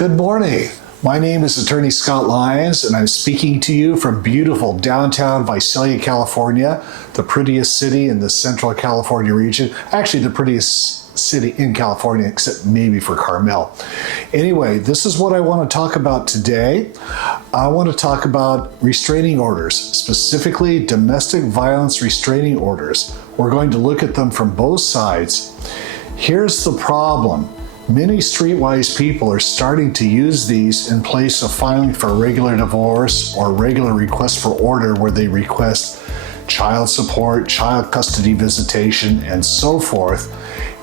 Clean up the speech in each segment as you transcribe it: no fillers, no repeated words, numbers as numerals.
Good morning. My name is Attorney Scott Lyons, and I'm speaking to you from beautiful downtown Visalia, California, the prettiest city in the Central California region. Actually, the prettiest city in California, except maybe for Carmel. Anyway, this is what I want to talk about today. I want to talk about restraining orders, specifically domestic violence restraining orders. We're going to look at them from both sides. Here's the problem. Many streetwise people are starting to use these in place of filing for a regular divorce or regular request for order where they request child support, child custody visitation, and so forth.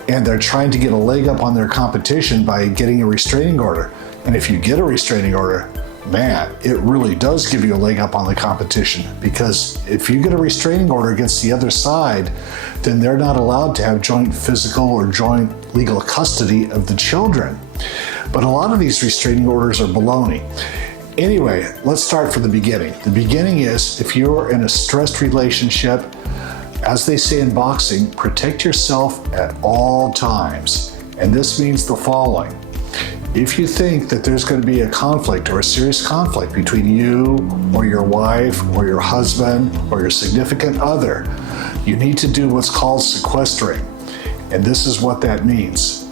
And they're trying to get a leg up on their competition by getting a restraining order. And if you get a restraining order, man, it really does give you a leg up on the competition, because if you get a restraining order against the other side, then they're not allowed to have joint physical or joint legal custody of the children. But a lot of these restraining orders are baloney. Anyway, let's start from the beginning. The beginning is, if you're in a stressed relationship, as they say in boxing, protect yourself at all times. And this means the following. If you think that there's going to be a conflict or a serious conflict between you or your wife or your husband or your significant other, you need to do what's called sequestering. And this is what that means.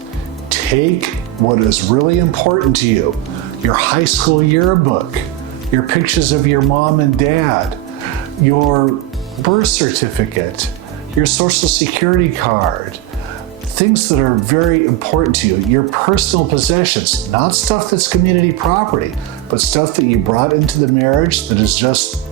Take what is really important to you, your high school yearbook, your pictures of your mom and dad, your birth certificate, your social security card, things that are very important to you, your personal possessions, not stuff that's community property, but stuff that you brought into the marriage that is just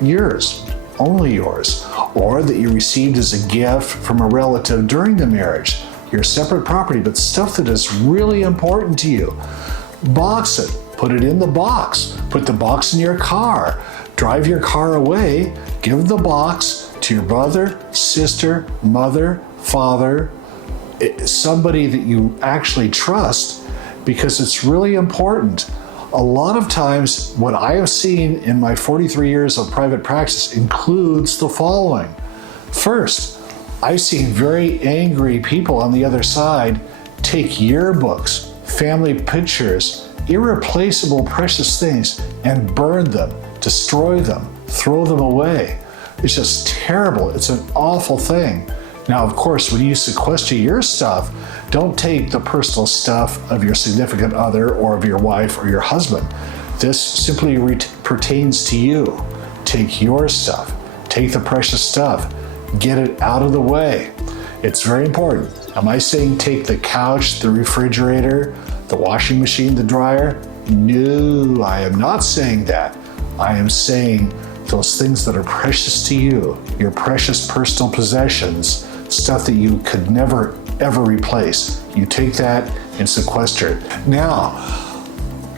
yours, only yours, or that you received as a gift from a relative during the marriage, your separate property, but stuff that is really important to you. Box it, put it in the box, put the box in your car, drive your car away, give the box to your brother, sister, mother, father, somebody that you actually trust, because it's really important. A lot of times what I have seen in my 43 years of private practice includes the following. First, I've seen very angry people on the other side take yearbooks, family pictures, irreplaceable precious things, and burn them, destroy them, throw them away. It's just terrible. It's an awful thing. Now, of course, when you sequester your stuff, don't take the personal stuff of your significant other or of your wife or your husband. This simply pertains to you. Take your stuff. Take the precious stuff. Get it out of the way. It's very important. Am I saying take the couch, the refrigerator, the washing machine, the dryer? No, I am not saying that. I am saying those things that are precious to you, your precious personal possessions, stuff that you could never, ever replace. You take that and sequester it. Now,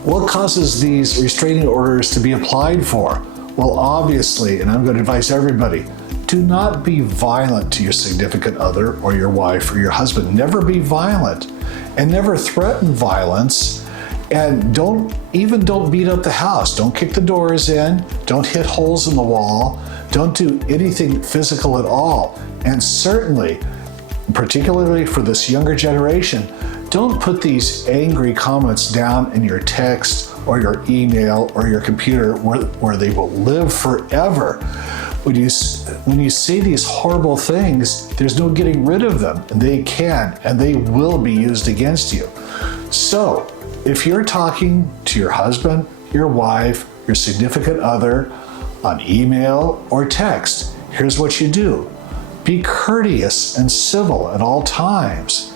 what causes these restraining orders to be applied for? Well, obviously, and I'm going to advise everybody, do not be violent to your significant other or your wife or your husband. Never be violent, and never threaten violence. And don't beat up the house. Don't kick the doors in. Don't hit holes in the wall. Don't do anything physical at all. And certainly, particularly for this younger generation, don't put these angry comments down in your text or your email or your computer where they will live forever. When you say these horrible things, there's no getting rid of them. And they can, and they will be used against you. So, if you're talking to your husband, your wife, your significant other on email or text, here's what you do. Be courteous and civil at all times.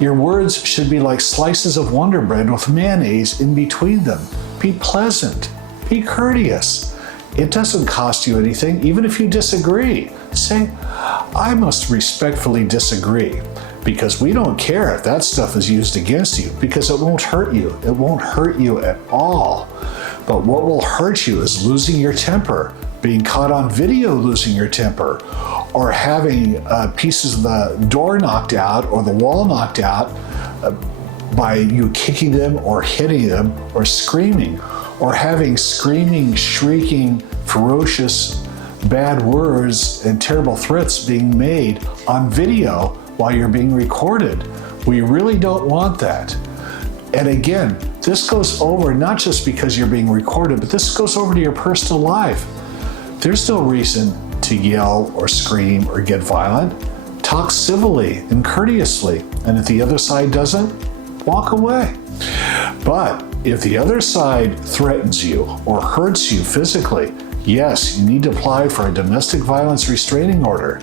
Your words should be like slices of Wonder Bread with mayonnaise in between them. Be pleasant. Be courteous. It doesn't cost you anything, even if you disagree. Say, I must respectfully disagree, because we don't care if that stuff is used against you, because it won't hurt you. It won't hurt you at all. But what will hurt you is losing your temper, being caught on video losing your temper, or having pieces of the door knocked out or the wall knocked out by you kicking them or hitting them or screaming, or having screaming, shrieking, ferocious, bad words and terrible threats being made on video while you're being recorded. We really don't want that. And again, This goes over not just because you're being recorded, but this goes over to your personal life. There's no reason to yell or scream or get violent. Talk civilly and courteously, and if the other side doesn't, walk away. But if the other side threatens you or hurts you physically, yes, you need to apply for a domestic violence restraining order.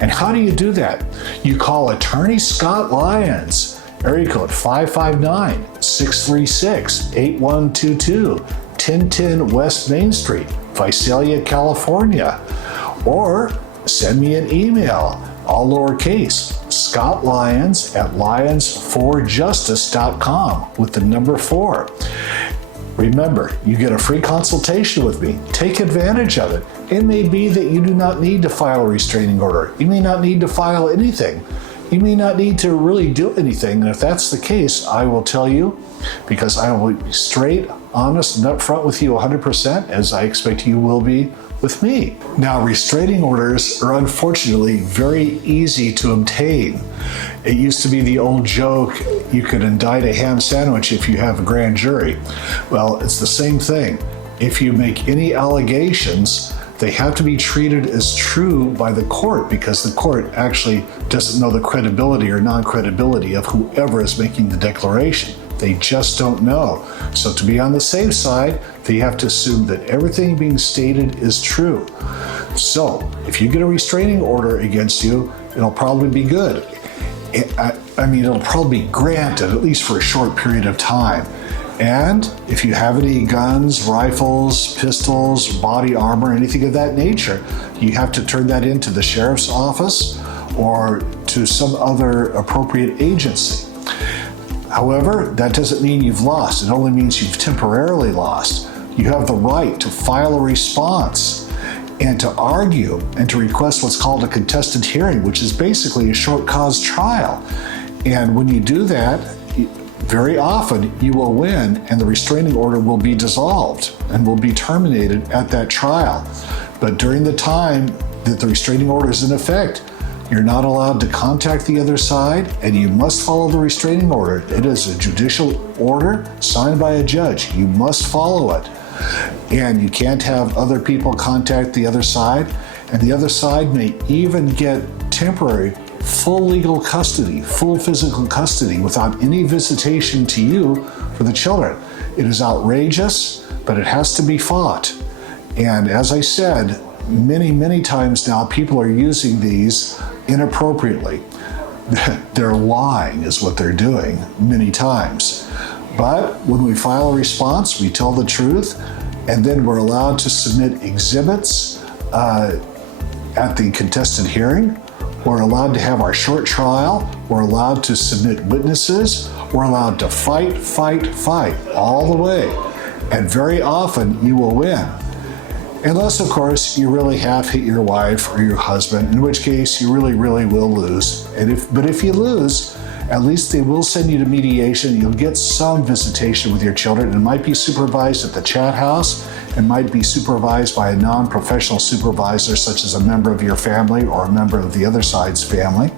And how do you do that? You call Attorney Scott Lyons, area code 559-636-8122, 1010 West Main Street, Visalia, California. Or send me an email, all lowercase, scottlyons@lyons4justice.com with the number 4. Remember, you get a free consultation with me. Take advantage of it. It may be that you do not need to file a restraining order. You may not need to file anything. You may not need to really do anything. And if that's the case, I will tell you, because I will be straight, honest, and upfront with you 100%, as I expect you will be with me. Now, restraining orders are unfortunately very easy to obtain. It used to be the old joke, you could indict a ham sandwich if you have a grand jury. Well, it's the same thing. If you make any allegations, they have to be treated as true by the court, because the court actually doesn't know the credibility or non-credibility of whoever is making the declaration. They just don't know. So to be on the safe side, they have to assume that everything being stated is true. So if you get a restraining order against you, it'll probably be good. It'll probably be granted, at least for a short period of time. And if you have any guns, rifles, pistols, body armor, anything of that nature, you have to turn that into the sheriff's office or to some other appropriate agency. However, that doesn't mean you've lost. It only means you've temporarily lost. You have the right to file a response and to argue and to request what's called a contested hearing, which is basically a short cause trial. And when you do that, very often you will win and the restraining order will be dissolved and will be terminated at that trial. But during the time that the restraining order is in effect, you're not allowed to contact the other side, and you must follow the restraining order. It is a judicial order signed by a judge. You must follow it. And you can't have other people contact the other side, and the other side may even get temporary full legal custody, full physical custody without any visitation to you for the children. It is outrageous, but it has to be fought. And as I said, many times now, people are using these inappropriately. They're lying is what they're doing many times. But when we file a response, we tell the truth, and then we're allowed to submit exhibits at the contested hearing. We're allowed to have our short trial. We're allowed to submit witnesses. We're allowed to fight all the way. And very often you will win. Unless, of course, you really have hit your wife or your husband, in which case you really will lose. But if you lose, at least they will send you to mediation. You'll get some visitation with your children. It might be supervised at the chat house. It might be supervised by a non-professional supervisor, such as a member of your family or a member of the other side's family.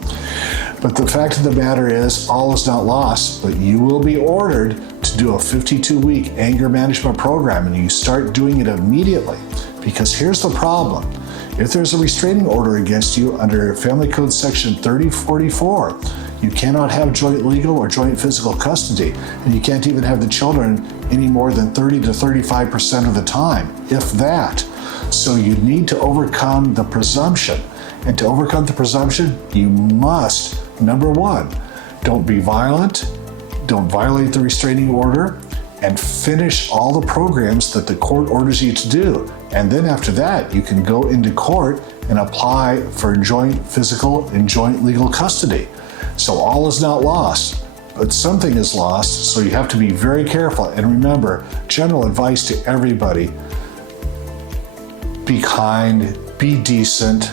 But the fact of the matter is, all is not lost, but you will be ordered to do a 52-week anger management program, and you start doing it immediately. Because here's the problem. If there's a restraining order against you under Family Code Section 3044, you cannot have joint legal or joint physical custody, and you can't even have the children any more than 30 to 35% of the time, if that. So you need to overcome the presumption. And to overcome the presumption, you must, number one, don't be violent, don't violate the restraining order, and finish all the programs that the court orders you to do. And then after that, you can go into court and apply for joint physical and joint legal custody. So all is not lost, but something is lost, so you have to be very careful. And remember, general advice to everybody: be kind, be decent,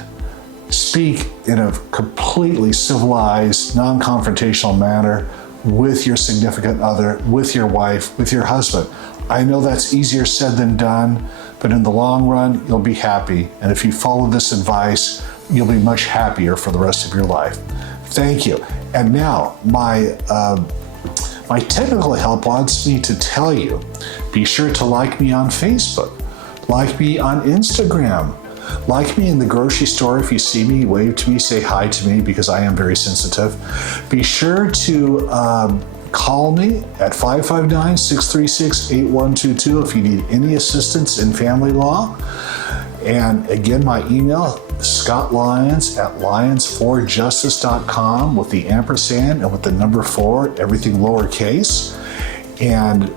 speak in a completely civilized, non-confrontational manner with your significant other, with your wife, with your husband. I know that's easier said than done, but in the long run, you'll be happy. And if you follow this advice, you'll be much happier for the rest of your life. Thank you. And now, my My technical help wants me to tell you, be sure to like me on Facebook, like me on Instagram, like me in the grocery store. If you see me, wave to me, say hi to me, because I am very sensitive. Be sure to call me at 559-636-8122 if you need any assistance in family law. And again, my email, Scott Lyons at lions4justice.com, with the ampersand and with the number 4, everything lowercase. And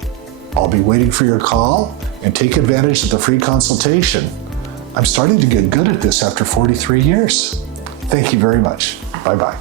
I'll be waiting for your call, and take advantage of the free consultation. I'm starting to get good at this after 43 years. Thank you very much. Bye-bye.